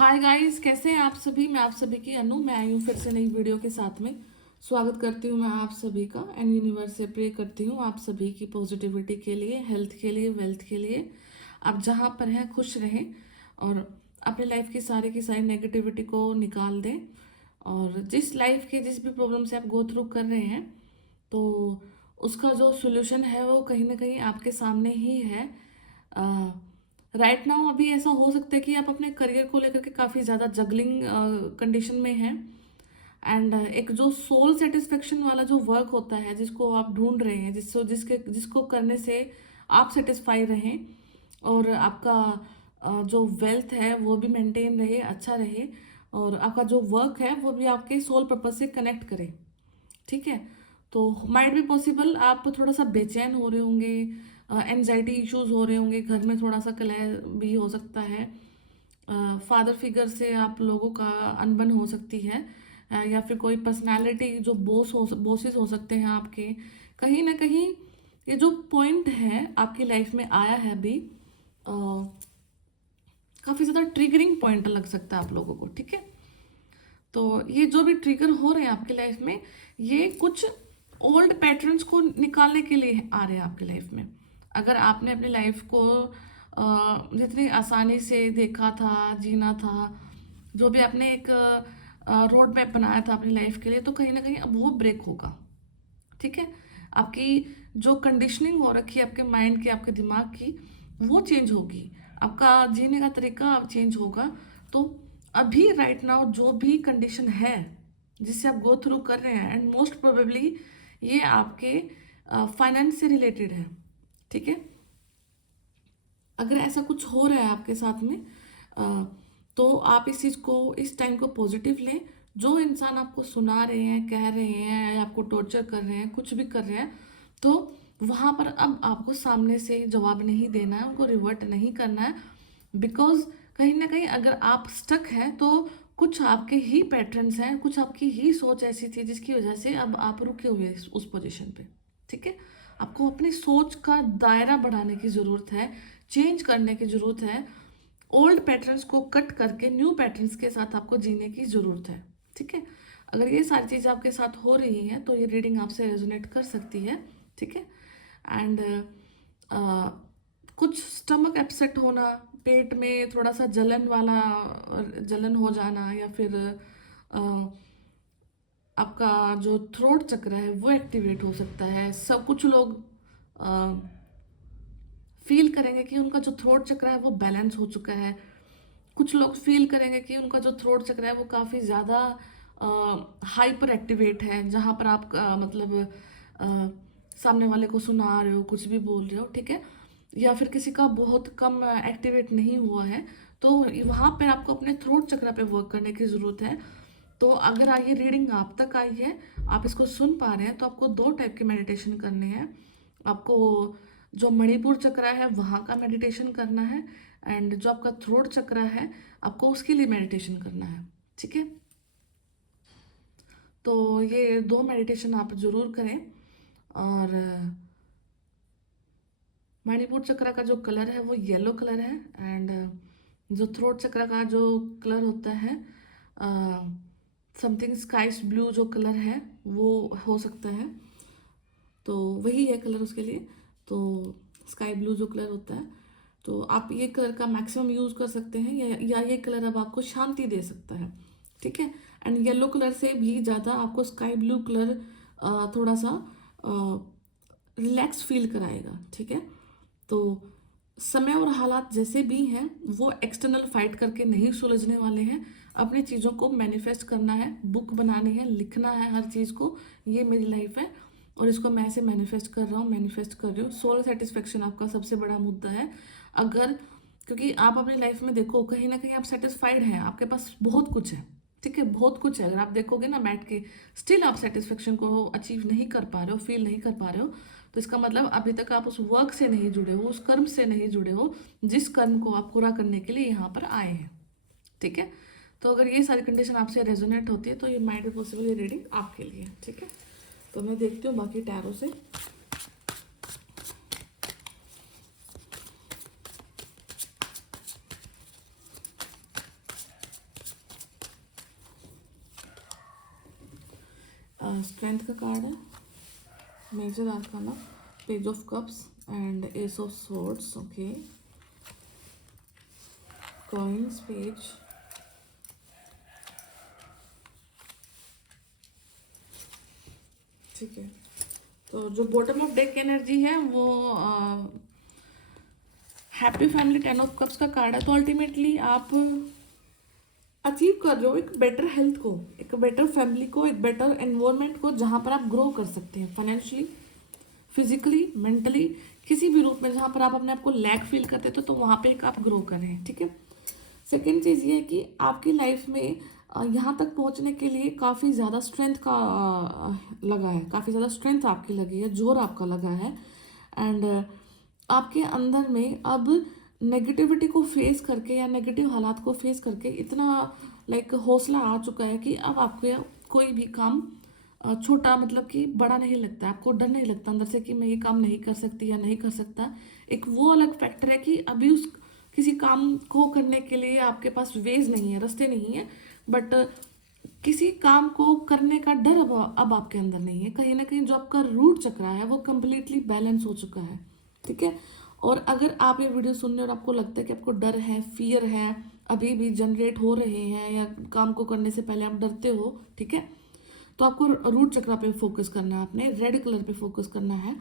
Hi guys, कैसे हैं आप सभी। मैं आप सभी की अनु, मैं आई हूँ फिर से नई वीडियो के साथ में। स्वागत करती हूँ मैं आप सभी का एंड यूनिवर्स से प्रे करती हूँ आप सभी की पॉजिटिविटी के लिए, हेल्थ के लिए, वेल्थ के लिए। आप जहाँ पर हैं खुश रहें और अपने लाइफ की सारी नेगेटिविटी को निकाल दें। और जिस लाइफ के जिस भी प्रॉब्लम से आप गो थ्रू कर रहे हैं, तो उसका जो सोल्यूशन है वो कहीं ना कहीं आपके सामने ही है। राइट नाउ अभी ऐसा हो सकता है कि आप अपने करियर को लेकर के काफ़ी ज़्यादा जगलिंग कंडीशन में हैं। एंड एक जो सोल सेटिस्फेक्शन वाला जो वर्क होता है जिसको आप ढूंढ रहे हैं, जिसको करने से आप सेटिस्फाई रहें और आपका जो वेल्थ है वो भी मेंटेन रहे, अच्छा रहे, और आपका जो वर्क है वो भी आपके सोल पर्पज से कनेक्ट करे। ठीक है। तो माइट भी पॉसिबल आप थोड़ा सा बेचैन हो रहे होंगे, एनजाइटी इश्यूज हो रहे होंगे, घर में थोड़ा सा कलह भी हो सकता है, फादर फिगर से आप लोगों का अनबन हो सकती है, या फिर कोई पर्सनालिटी जो बॉसेस हो सकते हैं आपके। कहीं ना कहीं ये जो पॉइंट है आपकी लाइफ में आया है अभी, काफ़ी ज़्यादा ट्रिगरिंग पॉइंट लग सकता है आप लोगों को। ठीक है। तो ये जो भी ट्रिगर हो रहे हैं आपकी लाइफ में, ये कुछ ओल्ड पैटर्न्स को निकालने के लिए आ रहे हैं आपकी लाइफ में। अगर आपने अपनी लाइफ को जितनी आसानी से देखा था, जीना था, जो भी आपने एक रोड मैप बनाया था अपनी लाइफ के लिए, तो कहीं ना कहीं अब वो ब्रेक होगा। ठीक है। आपकी जो कंडीशनिंग हो रखी है आपके माइंड की, आपके दिमाग की, वो चेंज होगी। आपका जीने का तरीका अब चेंज होगा। तो अभी राइट नाउ जो भी कंडीशन है जिससे आप गो थ्रू कर रहे हैं, एंड मोस्ट प्रोबेबली ये आपके फाइनेंस से रिलेटेड है। ठीक है। अगर ऐसा कुछ हो रहा है आपके साथ में, अ, तो आप इस चीज़ को, इस टाइम को पॉजिटिव लें। जो इंसान आपको सुना रहे हैं, कह रहे हैं, आपको टॉर्चर कर रहे हैं, कुछ भी कर रहे हैं, तो वहाँ पर अब आपको सामने से जवाब नहीं देना है, उनको रिवर्ट नहीं करना है। बिकॉज कहीं ना कहीं अगर आप स्टक हैं तो कुछ आपके ही पैटर्न्स हैं, कुछ आपकी ही सोच ऐसी थी जिसकी वजह से अब आप रुके हुए हैं उस पोजीशन पे। ठीक है। आपको अपनी सोच का दायरा बढ़ाने की ज़रूरत है, चेंज करने की ज़रूरत है। ओल्ड पैटर्न्स को कट करके न्यू पैटर्न्स के साथ आपको जीने की ज़रूरत है। ठीक है। अगर ये सारी चीज़ आपके साथ हो रही हैं तो ये रीडिंग आपसे रेजोनेट कर सकती है। ठीक है। एंड कुछ स्टमक अपसेट होना, पेट में थोड़ा सा जलन वाला, जलन हो जाना, या फिर अ, आपका जो थ्रोट चक्र है वो एक्टिवेट हो सकता है। सब कुछ लोग फील करेंगे कि उनका जो थ्रोट चक्र है वो बैलेंस हो चुका है। कुछ लोग फील करेंगे कि उनका जो थ्रोट चक्र है वो काफ़ी ज़्यादा हाइपर एक्टिवेट है, जहाँ पर आप मतलब अ, सामने वाले को सुना रहे हो, कुछ भी बोल रहे हो। ठीक है। या फिर किसी का बहुत कम एक्टिवेट नहीं हुआ है, तो वहाँ पर आपको अपने थ्रोट चक्र पे वर्क करने की ज़रूरत है। तो अगर ये रीडिंग आप तक आई है, आप इसको सुन पा रहे हैं, तो आपको दो टाइप के मेडिटेशन करने हैं। आपको जो मणिपुर चक्र है वहाँ का मेडिटेशन करना है, एंड जो आपका थ्रोट चक्र है आपको उसके लिए मेडिटेशन करना है। ठीक है। तो ये दो मेडिटेशन आप जरूर करें। और मणिपुर चक्र का जो कलर है वो येलो कलर है, एंड जो थ्रोट चक्र का जो कलर होता है, समथिंग स्काइस ब्लू जो कलर है वो हो सकता है। तो वही है कलर उसके लिए। तो स्काई ब्लू जो कलर होता है, तो आप ये कलर का मैक्सिमम यूज़ कर सकते हैं, या ये कलर अब आपको शांति दे सकता है। ठीक है। एंड येलो कलर से भी ज़्यादा आपको स्काई ब्लू कलर थोड़ा सा रिलैक्स फील कराएगा। ठीक है। तो समय और हालात जैसे भी हैं वो एक्सटर्नल फाइट करके नहीं सुलझने वाले हैं। अपनी चीज़ों को मैनिफेस्ट करना है, बुक बनानी है, लिखना है हर चीज़ को। ये मेरी लाइफ है और इसको मैं ऐसे मैनिफेस्ट कर रहा हूँ, मैनिफेस्ट कर रही हूँ। सोल सेटिस्फेक्शन आपका सबसे बड़ा मुद्दा है। अगर, क्योंकि आप अपनी लाइफ में देखो कहीं ना कहीं आप सेटिस्फाइड हैं, आपके पास बहुत कुछ है। ठीक है। बहुत कुछ है। अगर आप देखोगे ना बैठ के, स्टिल आप सेटिस्फेक्शन को अचीव नहीं कर पा रहे हो, फील नहीं कर पा रहे हो, तो इसका मतलब अभी तक आप उस वर्क से नहीं जुड़े हो, उस कर्म से नहीं जुड़े हो जिस कर्म को आप पूरा करने के लिए यहाँ पर आए हैं। ठीक है। तो अगर ये सारी कंडीशन आपसे रेजोनेट होती है तो ये माइंड बी पॉसिबल ये रीडिंग आपके लिए। ठीक है। तो मैं देखती हूँ बाकी टैरो से। स्ट्रेंथ का कार्ड है, major arcana, page of cups and ace of swords. Okay, coins page, ठीक है। तो जो बॉटम ऑफ डेक एनर्जी है वो हैप्पी फैमिली, 10 ऑफ कप्स का कार्ड है। तो अल्टीमेटली आप अचीव कर रहे हो एक बेटर हेल्थ को, एक बेटर फैमिली को, एक बेटर एनवायरनमेंट को, जहाँ पर आप ग्रो कर सकते हैं फाइनेंशियली, फिजिकली, मेंटली, किसी भी रूप में जहाँ पर आप अपने आप को लैक फील करते थे तो वहाँ पे एक आप ग्रो कर रहे हैं, ठीक है। सेकेंड चीज़ ये है कि आपकी लाइफ में यहाँ तक पहुँचने के लिए काफ़ी ज़्यादा स्ट्रेंथ का लगा है, काफ़ी ज़्यादा स्ट्रेंथ आपकी लगी है, जोर आपका लगा है। एंड आपके अंदर में अब नेगेटिविटी को फेस करके या नेगेटिव हालात को फेस करके इतना लाइक हौसला आ चुका है कि अब आपको कोई भी काम छोटा मतलब कि बड़ा नहीं लगता, आपको डर नहीं लगता अंदर से कि मैं ये काम नहीं कर सकती या नहीं कर सकता। एक वो अलग फैक्टर है कि अभी उस किसी काम को करने के लिए आपके पास वेज नहीं है, रास्ते नहीं है, बट किसी काम को करने का डर अब आपके अंदर नहीं है। कहीं ना कहीं जो आपका रूट चक्र है वो कम्प्लीटली बैलेंस हो चुका है, ठीक है। और अगर आप ये वीडियो सुन रहे हो और आपको लगता है कि आपको डर है, फियर है, अभी भी जनरेट हो रहे हैं या काम को करने से पहले आप डरते हो, ठीक है, तो आपको रूट चक्र पे फोकस करना है, आपने रेड कलर पे फोकस करना है।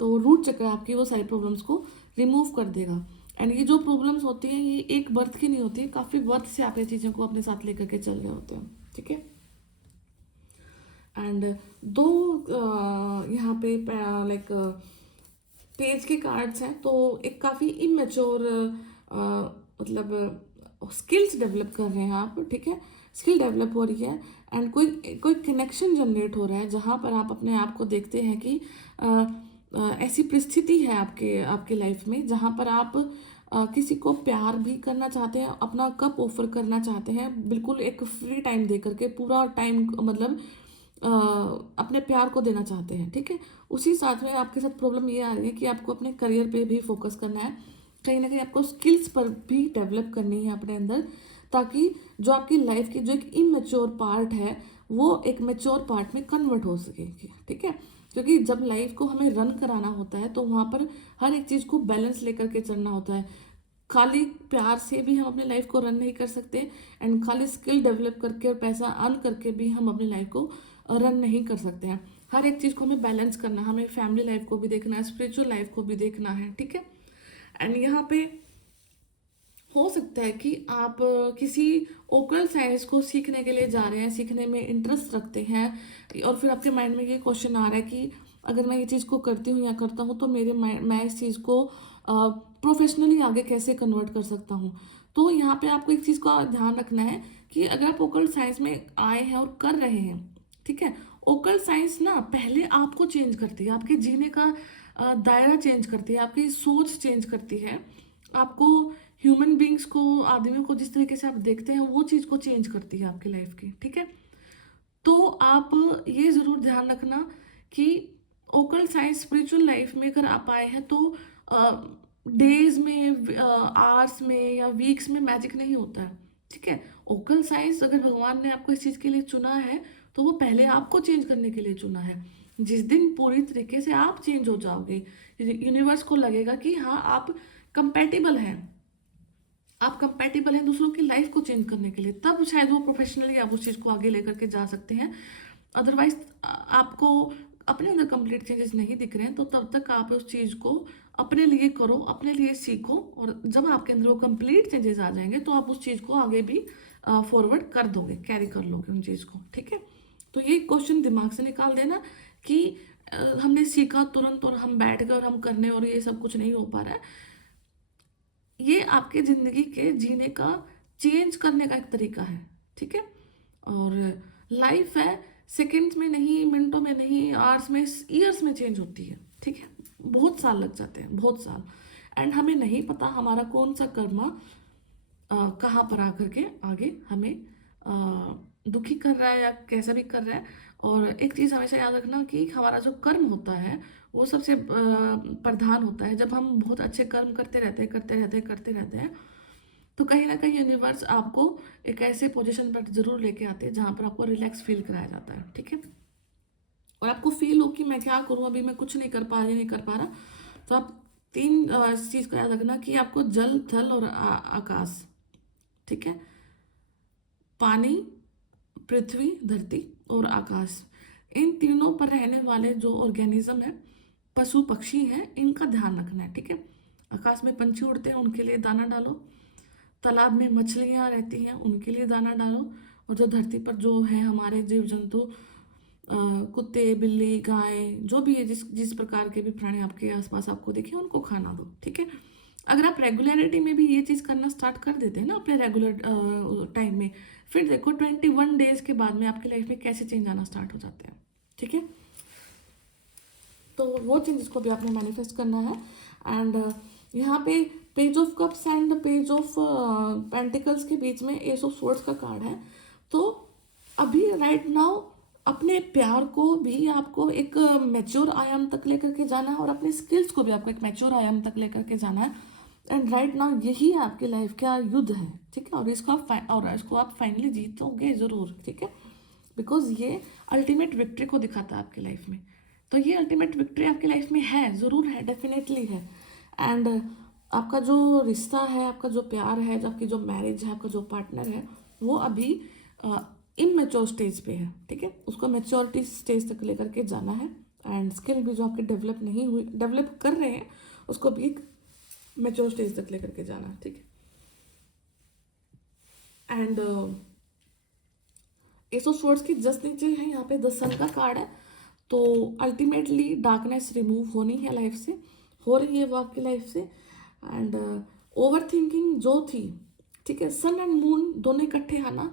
तो रूट चक्र आपकी वो सारी प्रॉब्लम्स को रिमूव कर देगा। एंड ये जो प्रॉब्लम्स होती हैं ये एक बर्थ की नहीं होती, काफ़ी बर्थ से आप ये चीज़ों को अपने साथ लेकर के चल रहे होते हैं, ठीक है। एंड दो यहाँ पे लाइक पेज के कार्ड्स हैं, तो एक काफ़ी इमेच्योर मतलब स्किल्स डेवलप कर रहे हैं आप, ठीक है, स्किल डेवलप हो रही है। एंड कोई कोई कनेक्शन जनरेट हो रहा है जहाँ पर आप अपने आप को देखते हैं कि ऐसी परिस्थिति है आपके लाइफ में जहाँ पर आप किसी को प्यार भी करना चाहते हैं, अपना कप ऑफर करना चाहते हैं, बिल्कुल एक फ्री टाइम दे करके पूरा टाइम मतलब अपने प्यार को देना चाहते हैं, ठीक है। उसी साथ में आपके साथ प्रॉब्लम ये आ रही है कि आपको अपने करियर पे भी फोकस करना है, कहीं ना कहीं आपको स्किल्स पर भी डेवलप करनी है अपने अंदर, ताकि जो आपकी लाइफ की जो एक इमेच्योर पार्ट है वो एक मेच्योर पार्ट में कन्वर्ट हो सके, ठीक है। क्योंकि जब लाइफ को हमें रन कराना होता है तो वहाँ पर हर एक चीज़ को बैलेंस लेकर के चलना होता है। खाली प्यार से भी हम अपनी लाइफ को रन नहीं कर सकते, एंड खाली स्किल डेवलप करके और पैसा अर्न करके भी हम अपनी लाइफ को रन नहीं कर सकते हैं। हर एक चीज़ को हमें बैलेंस करना है, हमें फैमिली लाइफ को भी देखना है, स्पिरिचुअल लाइफ को भी देखना है, ठीक है। एंड यहाँ पे हो सकता है कि आप किसी ओकल साइंस को सीखने के लिए जा रहे हैं, सीखने में इंटरेस्ट रखते हैं, और फिर आपके माइंड में ये क्वेश्चन आ रहा है कि अगर मैं ये चीज़ को करती हूँ या करता हूँ तो मैं इस चीज़ को प्रोफेशनली आगे कैसे कन्वर्ट कर सकता हूँ। तो यहाँ पे आपको एक चीज़ का ध्यान रखना है कि अगर आप ओकल साइंस में आए हैं और कर रहे हैं, ठीक है, ओकल साइंस ना पहले आपको चेंज करती है, आपके जीने का दायरा चेंज करती है, आपकी सोच चेंज करती है, आपको ह्यूमन बींग्स को, आदमियों को जिस तरीके से आप देखते हैं वो चीज़ को चेंज करती है आपकी लाइफ की, ठीक है। तो आप ये ज़रूर ध्यान रखना कि ओकल साइंस स्पिरिचुअल लाइफ में अगर आप आए हैं तो डेज में, आवर्स में या वीक्स में मैजिक नहीं होता है, ठीक है। ओकल साइंस अगर भगवान ने आपको इस चीज़ के लिए चुना है तो वो पहले आपको चेंज करने के लिए चुना है। जिस दिन पूरी तरीके से आप चेंज हो जाओगे, यूनिवर्स को लगेगा कि हाँ आप कंपैटिबल हैं, आप कंपैटिबल हैं दूसरों की लाइफ को चेंज करने के लिए, तब शायद वो प्रोफेशनली आप उस चीज़ को आगे लेकर के जा सकते हैं। अदरवाइज आपको अपने अंदर कंप्लीट चेंजेस नहीं दिख रहे हैं तो तब तक आप उस चीज़ को अपने लिए करो, अपने लिए सीखो, और जब आपके अंदर वो कंप्लीट चेंजेस आ जाएंगे तो आप उस चीज़ को आगे भी फॉरवर्ड कर दोगे, कैरी कर लोगे उन चीज़ को, ठीक है। तो ये क्वेश्चन दिमाग से निकाल देना कि हमने सीखा तुरंत और हम बैठ गए और हम करने और ये सब कुछ नहीं हो पा रहा है। ये आपके ज़िंदगी के जीने का, चेंज करने का एक तरीका है, ठीक है। और लाइफ है सेकंड्स में नहीं, मिनटों में नहीं, आवर्स में, ईयर्स में चेंज होती है, ठीक है। बहुत साल लग जाते हैं, बहुत साल। एंड हमें नहीं पता हमारा कौन सा कर्मा कहाँ पर आकर के आगे हमें दुखी कर रहा है या कैसा भी कर रहा है। और एक चीज़ हमेशा याद रखना कि हमारा जो कर्म होता है वो सबसे प्रधान होता है। जब हम बहुत अच्छे कर्म करते रहते हैं, करते रहते हैं तो कहीं ना कहीं यूनिवर्स आपको एक ऐसे पोजीशन पर जरूर लेके आते हैं जहाँ पर आपको रिलैक्स फील कराया जाता है, ठीक है। और आपको फील हो कि मैं क्या करूँ, अभी मैं कुछ नहीं कर पा रही, नहीं कर पा रहा, तो आप तीन इस चीज़ का याद रखना कि आपको जल, थल और आकाश, ठीक है, पानी, पृथ्वी, धरती और आकाश, इन तीनों पर रहने वाले जो ऑर्गेनिज्म है, पशु पक्षी हैं, इनका ध्यान रखना है, ठीक है। आकाश में पंछी उड़ते हैं, उनके लिए दाना डालो। तालाब में मछलियाँ रहती हैं, उनके लिए दाना डालो। और जो धरती पर जो है हमारे जीव जंतु, कुत्ते, बिल्ली, गाय, जो भी है, जिस जिस प्रकार के भी प्राणी आपके आसपास आपको दिखे, उनको खाना दो, ठीक है। अगर आप रेगुलरिटी में भी ये चीज़ करना स्टार्ट कर देते हैं ना अपने रेगुलर टाइम में, फिर देखो 21 डेज के बाद में आपकी लाइफ में कैसे चेंज आना स्टार्ट हो जाते हैं, ठीक है। तो वो चेंजेस को भी आपने मैनिफेस्ट करना है। एंड यहाँ पे page of cups and page of pentacles के बीच में एस ऑफ स्वॉर्ड्स का कार्ड है। तो अभी राइट नाउ अपने प्यार को भी आपको एक मैच्योर आयाम तक लेकर के जाना है, और अपने स्किल्स को भी आपको एक मैच्योर आयाम तक लेकर के जाना है। एंड राइट नाउ यही आपकी लाइफ का युद्ध है, ठीक है। और इसको आप फाइनली जीतोगे ज़रूर, ठीक है, बिकॉज ये अल्टीमेट विक्ट्री को दिखाता है आपकी लाइफ में। तो ये अल्टीमेट विक्ट्री आपकी लाइफ में है, ज़रूर है, डेफिनेटली है। एंड आपका जो रिश्ता है, आपका जो प्यार है, जो आपकी जो मैरिज है, आपका जो पार्टनर है, वो अभी इमैच्योर स्टेज पे है, ठीक है। उसको मैच्योरिटी स्टेज तक लेकर के जाना है। एंड स्किल भी जो आपके डेवलप कर रहे हैं, उसको भी एक मैच्योर स्टेज तक लेकर के जाना है, ठीक है। एंड एस ऑफ स्वॉर्ड्स की जस्ट नीचे है यहाँ पे द सन का कार्ड है। तो अल्टीमेटली डार्कनेस रिमूव होनी है लाइफ से, हो रही है वो आपकी लाइफ से। एंड ओवर थिंकिंग जो थी, ठीक है, सन एंड मून दोनों इकट्ठे आना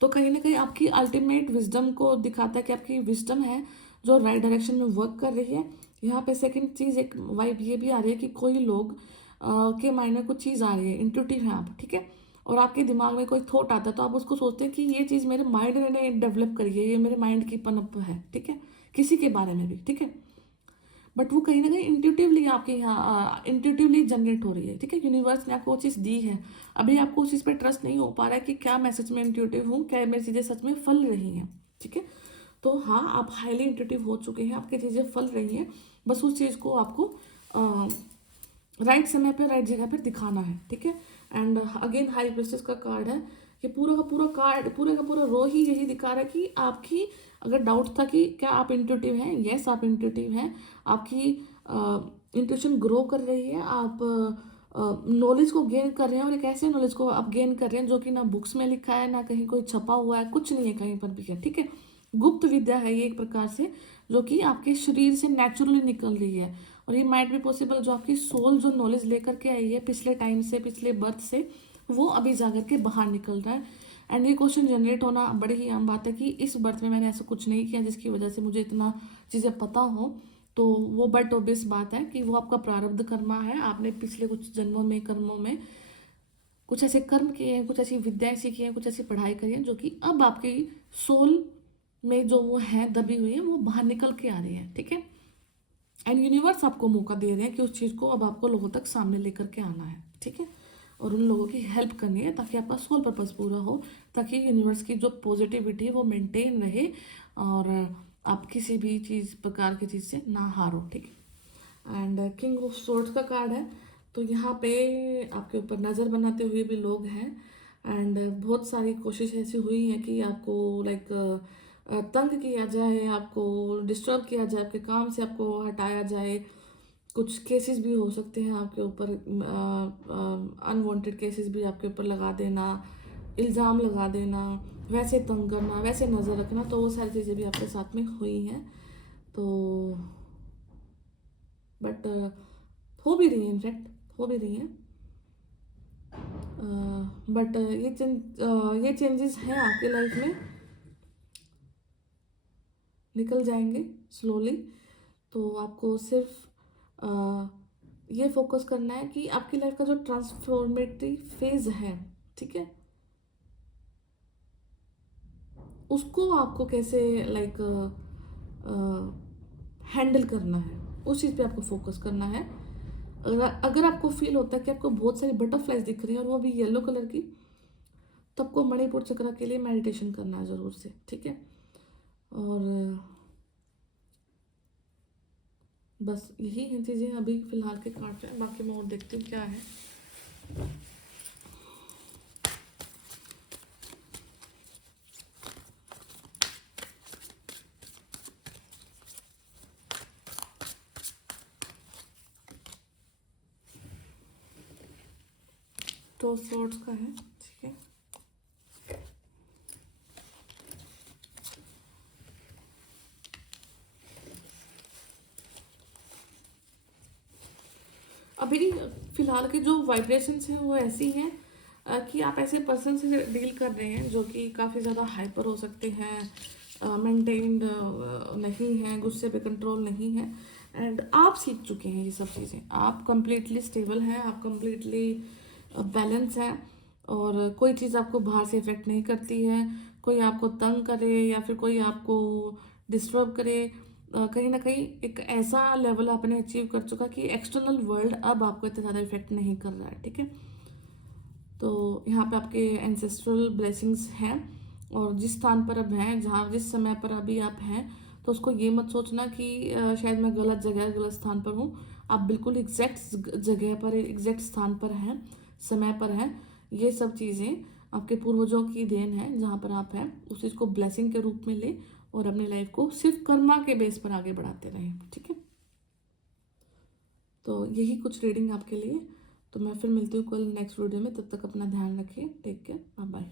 तो कहीं ना कहीं आपकी अल्टीमेट विजडम को दिखाता है कि आपकी विजडम है जो राइट डायरेक्शन में वर्क कर रही है। यहाँ पे सेकंड चीज़ एक वाइब ये भी आ रही है कि कोई लोग के माइंड में कुछ चीज़ आ रही है, इंट्यूटिव है आप, ठीक है, और आपके दिमाग में कोई थॉट आता है तो आप उसको सोचते हैं कि ये चीज़ मेरे माइंड ने डेवलप करी है, ये मेरे माइंड की पनप है, ठीक है, किसी के बारे में भी, ठीक है, बट वो कहीं ना कहीं इंट्यूटिवली आपके यहाँ इंट्यूटिवली जनरेट हो रही है, ठीक है। यूनिवर्स ने आपको वो चीज़ दी है, अभी आपको उस चीज़ पर ट्रस्ट नहीं हो पा रहा है कि क्या मैं सच में इंट्यूटिव हूँ, क्या मेरी चीज़ें सच में फल रही हैं, ठीक है। तो हाँ, आप हाईली इंट्यूटिव हो चुके हैं, आपकी चीज़ें फल रही हैं, बस उस चीज़ को आपको राइट समय पे राइट जगह पर दिखाना है, ठीक है। एंड अगेन हाई प्रिस्टेस का कार्ड है, ये पूरा का पूरा कार्ड, पूरा का पूरा रो ही यही दिखा रहा है कि आपकी अगर डाउट था कि क्या आप इंट्यूटिव हैं, यस आप इंट्यूटिव हैं, आपकी इंट्यूशन ग्रो कर रही है, आप नॉलेज को गेन कर रहे हैं, और एक ऐसे नॉलेज को आप गेन कर रहे हैं जो कि ना बुक्स में लिखा है, ना कहीं कोई छपा हुआ है, कुछ नहीं है कहीं पर भी है, ठीक है। गुप्त विद्या है ये एक प्रकार से, जो कि आपके शरीर से नेचुरली निकल रही है। और ये माइट भी पॉसिबल जो आपकी सोल जो नॉलेज लेकर के आई है पिछले टाइम से, पिछले बर्थ से, वो अभी जाकर के बाहर निकल रहा है। एंड ये क्वेश्चन जनरेट होना बड़ी ही आम बात है कि इस बर्थ में मैंने ऐसा कुछ नहीं किया जिसकी वजह से मुझे इतना चीज़ें पता हो। तो वो बट ऑब्वियस बात है कि वो आपका प्रारब्ध कर्मा है, आपने पिछले कुछ जन्मों में, कर्मों में कुछ ऐसे कर्म किए हैं, कुछ ऐसी विद्याएं सीखी हैं, कुछ ऐसी पढ़ाई करी है जो कि अब आपकी सोल में जो वो है दबी हुई है, वो बाहर निकल के आ रही है, ठीक है। एंड यूनिवर्स आपको मौका दे रहे हैं कि उस चीज़ को अब आपको लोगों तक सामने लेकर के आना है, ठीक है, और उन लोगों की हेल्प करनी है ताकि आपका सोल पर्पस पूरा हो, ताकि यूनिवर्स की जो पॉजिटिविटी है वो मेंटेन रहे, और आप किसी भी चीज़ प्रकार की चीज़ से ना हारो, ठीक है। एंड किंग ऑफ सोर्ड्स का कार्ड है। तो यहाँ पे आपके ऊपर नज़र बनाते हुए भी लोग हैं। एंड बहुत सारी कोशिश ऐसी हुई है कि आपको लाइक तंग किया जाए, आपको डिस्टर्ब किया जाए, आपके काम से आपको हटाया जाए। कुछ केसेस भी हो सकते हैं आपके ऊपर, अनवांटेड केसेस भी आपके ऊपर लगा देना, इल्ज़ाम लगा देना, वैसे तंग करना, वैसे नज़र रखना, तो वो सारी चीज़ें भी आपके साथ में हुई हैं। तो बट हो भी रही हैं, इनफैक्ट हो भी रही हैं, बट ये चेंजेस हैं आपकी लाइफ में, निकल जाएंगे स्लोली। तो आपको सिर्फ ये फोकस करना है कि आपकी लाइफ का जो ट्रांसफॉर्मेटरी फेज है, ठीक है, उसको आपको कैसे लाइक हैंडल करना है, उस चीज़ पे आपको फोकस करना है। अगर आपको फील होता है कि आपको बहुत सारी बटरफ्लाइज दिख रही हैं और वो भी येलो कलर की, तो आपको मणिपुर चक्र के लिए मेडिटेशन करना है ज़रूर से, ठीक है। और बस यही हैं चीज़ें अभी फ़िलहाल के कार्ड में। बाकी मैं और देखती हूँ क्या है। टू सॉर्ट्स का है, ठीक है। अभी फ़िलहाल के जो वाइब्रेशंस हैं वो ऐसी हैं कि आप ऐसे पर्सन से डील कर रहे हैं जो कि काफ़ी ज़्यादा हाइपर हो सकते हैं, मेंटेन्ड नहीं हैं, गुस्से पे कंट्रोल नहीं है। एंड आप सीख चुके हैं ये सब चीज़ें, आप कंप्लीटली स्टेबल हैं, आप कंप्लीटली बैलेंस हैं, और कोई चीज़ आपको बाहर से इफ़ेक्ट नहीं करती है। कोई आपको तंग करे या फिर कोई आपको डिस्टर्ब करे, कहीं ना कहीं एक ऐसा लेवल आपने अचीव कर चुका कि एक्सटर्नल वर्ल्ड अब आपको इतना ज़्यादा इफेक्ट नहीं कर रहा है, ठीक है। तो यहाँ पे आपके एंसेस्ट्रल ब्लेसिंग्स हैं, और जिस स्थान पर अब हैं, जहाँ जिस समय पर अभी आप हैं, तो उसको ये मत सोचना कि शायद मैं गलत जगह गलत स्थान पर हूँ। आप बिल्कुल एग्जैक्ट जगह पर, एग्जैक्ट स्थान पर हैं, समय पर हैं। ये सब चीज़ें आपके पूर्वजों की देन है। जहाँ पर आप हैं उस चीज़ को ब्लेसिंग के रूप में ले, और अपनी लाइफ को सिर्फ कर्मा के बेस पर आगे बढ़ाते रहें, ठीक है। तो यही कुछ रीडिंग आपके लिए। तो मैं फिर मिलती हूँ कल नेक्स्ट वीडियो में। तब तक अपना ध्यान रखिए। Take care, bye bye.